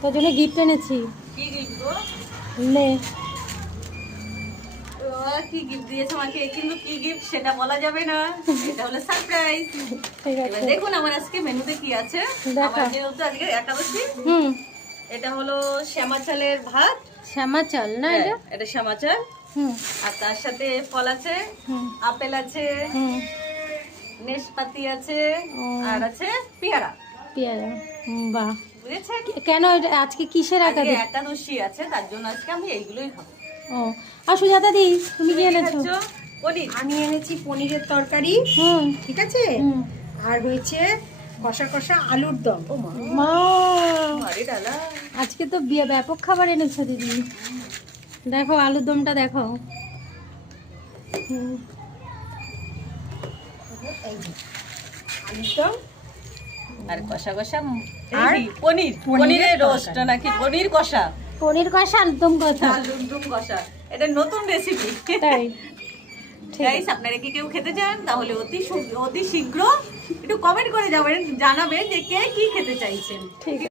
তোর জন্য গিফট এনেছি। কি গিফট গো? নে। কি গিফট দিয়েছে আমাকে, কিন্তু কি গিফট সেটা বলা যাবে না, এটা হলো সারপ্রাইজ। ঠিক এবার আছে, দেখুন আমার আজকে মেনুতে কি আছে। দেখা। আমার যেহেতু আজকে একাদশী, হুম। এটা হলো শ্যামা চালের ভাত। শ্যামা চাল না হ্যাঁ, এটা? এটা শ্যামা চাল। হুম আর তার সাথে ফল আছে, হুম আপেল আছে, হুম। নেশপাতি আছে, ও। আর আছে পেয়ারা। পেয়ারা। বাহ। বুঝেছেন? কেন আজকে কিসের আজকে একাদশী? একাদশী আছে, তার জন্য আজকে আমি এইগুলোই খাবো। ও। আর সুজাতা দি, তুমি কি তুমি কি এনেছো? খাচ্ছো? পনির। আমি এনেছি পনিরের তরকারি, হুম ঠিক আছে, হুম। আর রয়েছে কষা কষা আলুর দম। ও মা, মা, আরে ডালা। আজকে তো ব্যাপক খাবার এনেছো দিদি। দেখো আলুর দমটা দেখো। হুম। এই যে আলুর দম আর কষা কষা আর পনির, পনিরের রোস্ট তরকারি। নাকি পনির কষা, পনির কষা আলুর দম কষা। আলুর কষা, এটা নতুন রেসিপি। তাই? ঠিক গাইস, আপনারা কি কেউ খেতে চান তাহলে অতি শীঘ্র একটু কমেন্ট করে যাবেন, জানাবেন যে কে কি খেতে চাইছেন। ঠিক।